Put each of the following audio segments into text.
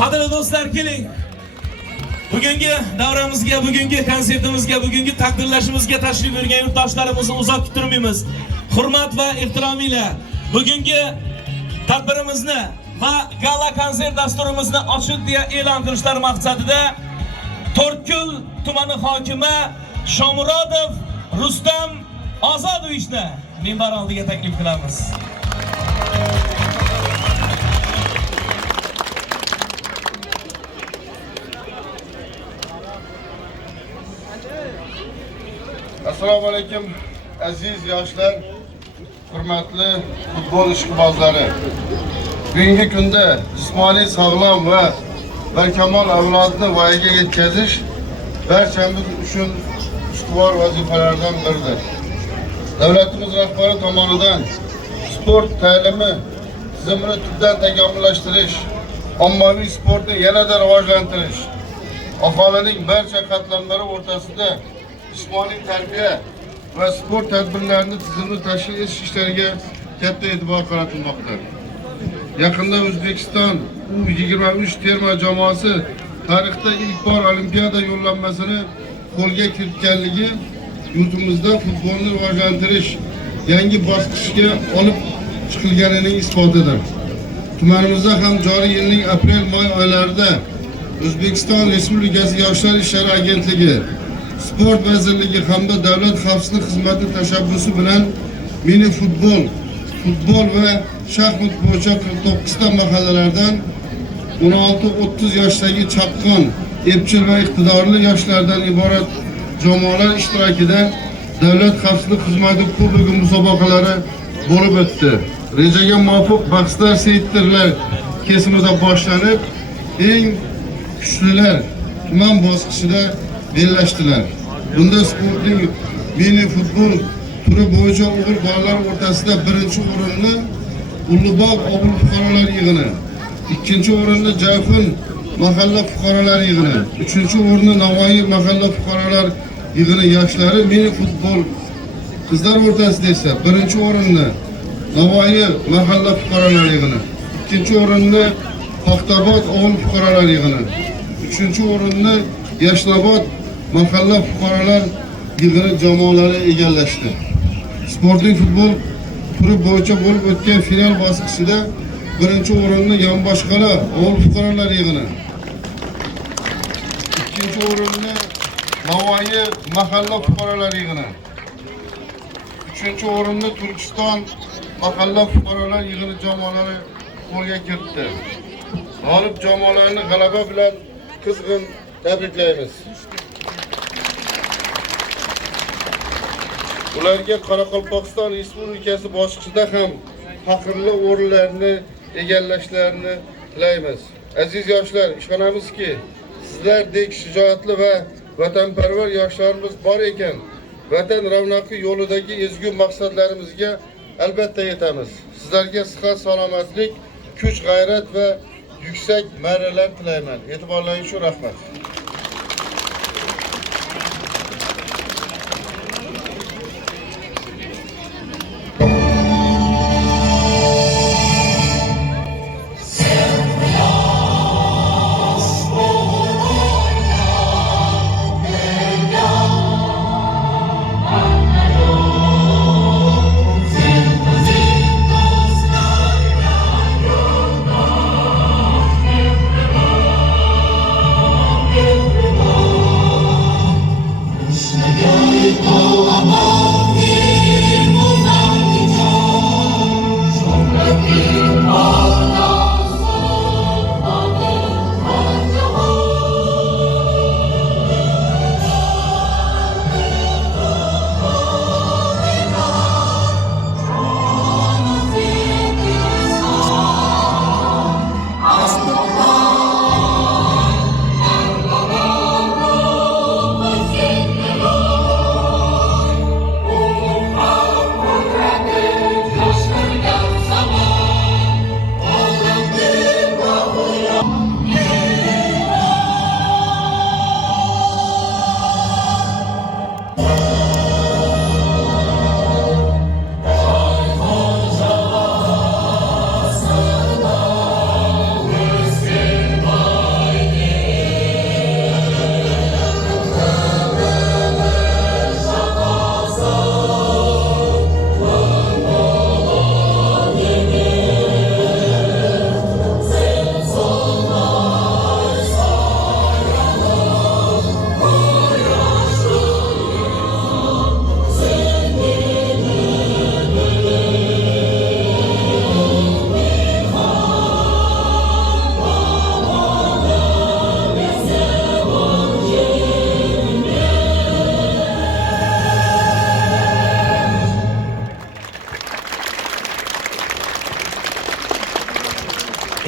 Qadrli do'stlar, keling. Bugungi davramizga, bugungi konsertimizga, bugungi taqdirlashimizga tashrif buyurgan yurtdoshlarimizni uzoq kuttirmaymiz. Hurmat va ehtirom bilan bugungi tadbirimizni va gala konsert dasturimizni ochiq deya e'lon qilishlar maqsadida To'rtko'l tumani hokimi Shomurodov Rustam Ozodovichni minbar oldiga taklif qilamiz. Assalomu alaykum aziz yoshlar, hurmatli futbol ishqibozlari. Bugungi kunda jismoniy sog'lom va barkamol avlodni voyaga yetkazish barchamiz uchun ustuvor vazifalardan biridir. Davlatimiz rahbari tomonidan sport ta'limi tizimini tubdan takomillashtirish, ommaviy sportni yanada rivojlantirish, aholining barcha qatlamlari o'rtasida jismoniy tarbiya va sport tadbirlarini tizimli tashkil etish ishlariga katta e'tibor qaratilmoqda. Yaqinda O'zbekiston U23 terma jamoasi tarixda ilk bor olimpiada yo'llanmasini qo'lga kiritganligi yurtimizda futbolni rivojlantirish yangi bosqichga olib chiqilganining isbotidir. Tumanimizda ham joriy yilning aprel-may oylarida O'zbekiston Respublikasi Yoshlar ishlari agentligi, Sport vazirligi hamda Davlat xavfsizlik xizmati tashabbusi bilan mini futbol va shaxmat bo'yicha 49 ta mahallalardan 16-30 yoshdagi chaqqon, epchil va iqtidorli yoshlardan iborat jamoalar ishtirokida Davlat xavfsizlik xizmati kubogi musobaqalari bo'lib o'tdi. Rejaga muvofiq bahslar sektorlar kesimida boshlanib, eng kuchlilar tuman bosqichida bellashdilar. Bunda sportning mini futbol turi bo'yicha o'g'il bolalar o'rtasida birinchi o'rinni Ulug'bog' ovul fuqarolar yig'ini, ikkinchi o'rinni Jafun mahalla fuqarolar yig'ini, uchinchi o'rinni Navoiy mahalla fuqarolar yig'ini yoshlari mini futbol, qizlar o'rtasida esa birinchi o'rinni Navoiy mahalla fuqarolar yig'ini, ikkinchi o'rinni Paxtabod ovul fuqarolar yig'ini, uchinchi o'rinni Yashnobod mahalla fuqarolar yig'ini jamoalari egallashdi. Sportning futbol turi bo'yicha bo'lib o'tgan final bosqichida birinchi o'rinni Yonboshqala ovul fuqarolar yig'ini, ikkinchi o'rinni Navoiy mahalla fuqarolar yig'ini, uchinchi o'rinni Turkiston mahalla fuqarolar yig'ini jamoalari qo'lga kiritdi. G'olib jamoalarni g'alaba bilan qizg'in tabriklaymiz. Ularga Qoraqalpog'iston Respublikasi bosqichida ham faxrli o'rinlarni egallashlarini tilaymiz. Aziz yoshlar, ishonamizki, sizlardek shijoatli va vatanparvar yoshlarimiz bor ekan, vatan ravnaqi yo'lidagi ezgu maqsadlarimizga albatta yetamiz. Sizlarga sihat, salomatlik, kuch, g'ayrat va yuksak marralar tilayman. E'tiborlaringiz uchun rahmat.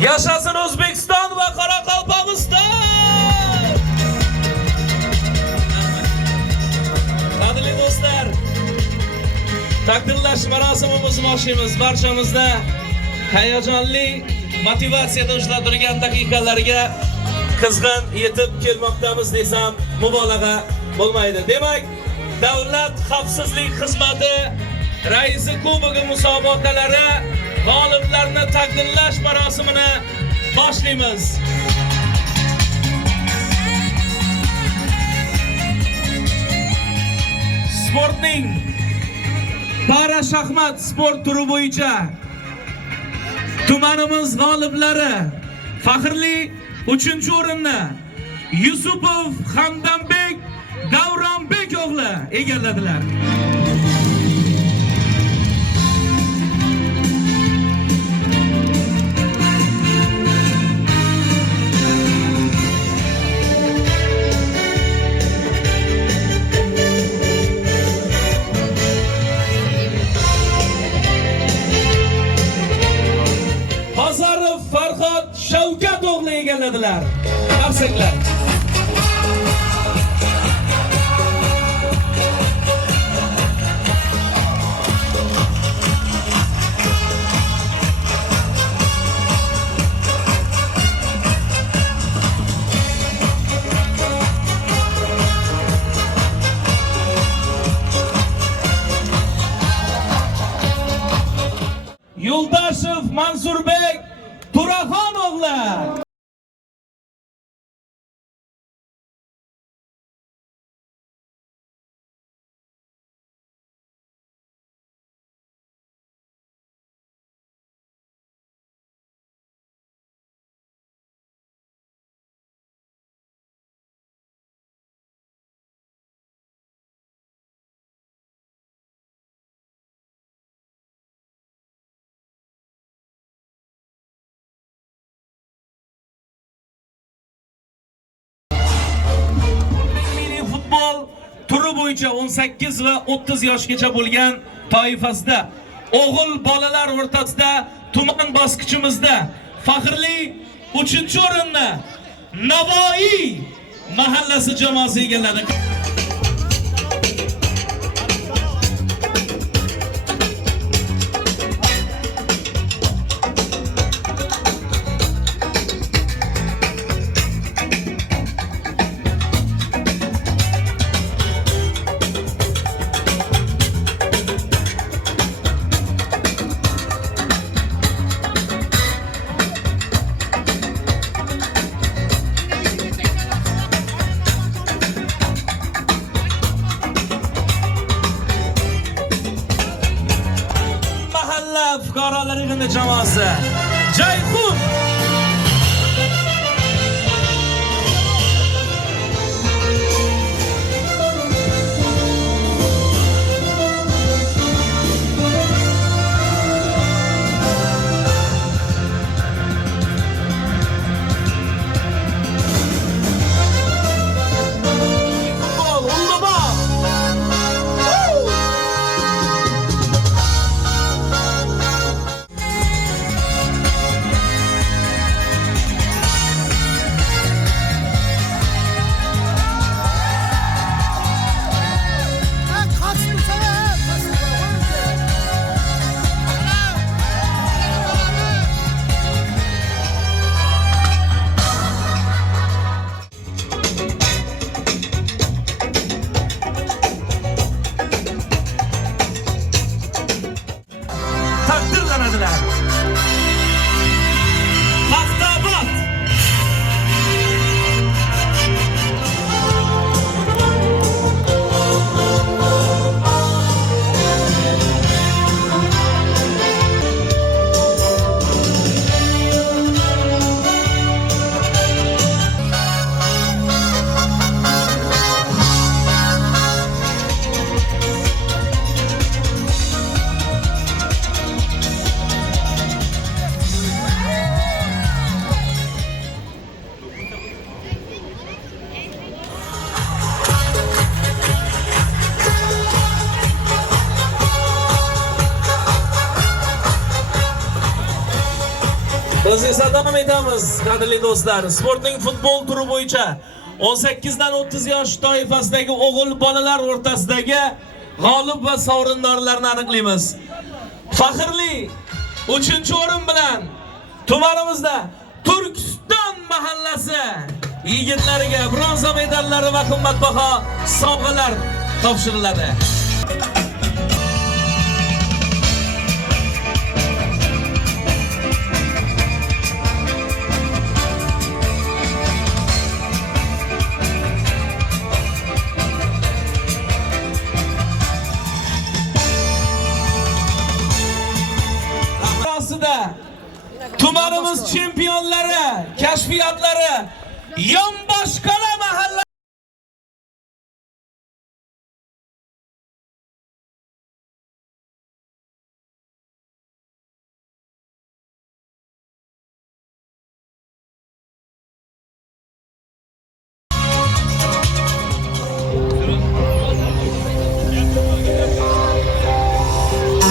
Yaşasın O'zbekiston va Qoraqalpog'iston! Qadrli do'stlar, taqdirlash marosimimizni boshlaymiz. Barchamizda hayajonli, motivatsiyada ushlatirgan daqiqalarga qizg'in yetib kelmoqdamiz desam mubolag'a bo'lmaydi. Demak, Davlat xavfsizlik xizmati raisi kubogi musobaqalari g'oliblarini taqdirlash marosimini boshlaymiz. Sportning para shaxmat sport turi bo'yicha tumanimiz g'oliblari faxrli 3-o'rinni Yusupov Hamdambek Davronbek o'g'li egalladilar. Hazarov Farhod Shavkat o'g'li egalladilar. Tafsirlar. Yo'ldashev Mansurbek Turaxon o'g'li. Turi bo'yicha 18 va 30 yoshgacha bo'lgan toifasida o'g'il bolalar o'rtasida tuman bosqichimizda faxrli 3-o'rinni Navoiy mahallasi jamoasi egalladi. Fuqarolar yig'ini jamoasi Jayxun taqdirlanadilar. Paxtabod Biz esa davom etamiz, qadrli do'stlar. Sportning futbol turi bo'yicha 18 dan 30 yosh toifasidagi o'g'il bolalar o'rtasidagi g'olib va sovrindorlarni aniqlaymiz. Faxrli 3-o'rin bilan tumanimizda Turkiston mahallasi yigitlariga bronza medallari va qimmatbaho sovg'alar topshiriladi. Tumanimiz chempionlari, kashfiyotlari Yonboshqala mahalla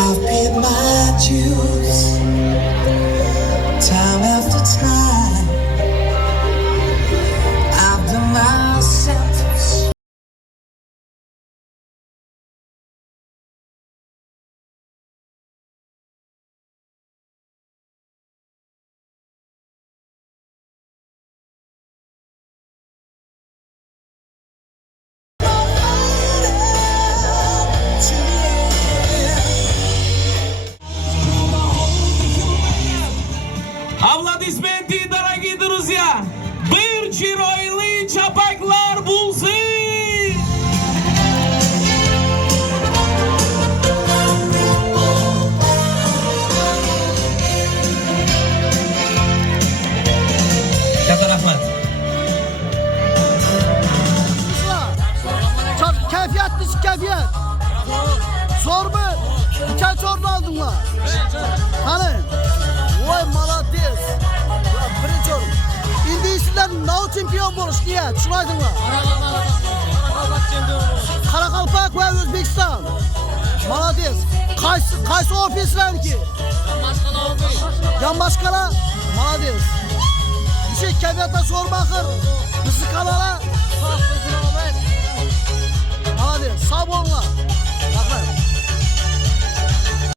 I've paid my dues time after time. I've done my sentence. Аплодисменты, дорогие друзья! Bir chiroyli chapaklar bo'lsin! Katta rahmat. Kayfiyatli kayfiyat. Zo'rmi? Kaç o'rin oldinglar? Qani? Voy, молодец. Birinchi o'rin. Endi sizlar nov chempion bo'lish niyat, tushunadinglar? Qoraqalpoq va O'zbekiston. Молодец. Qaysi ofislarniki? Yonboshqala. Молодец. Bizi kayfiyatda so'rmaxir. Bizi kanala. Молодец. Sog' bo'linglar. Rahmat.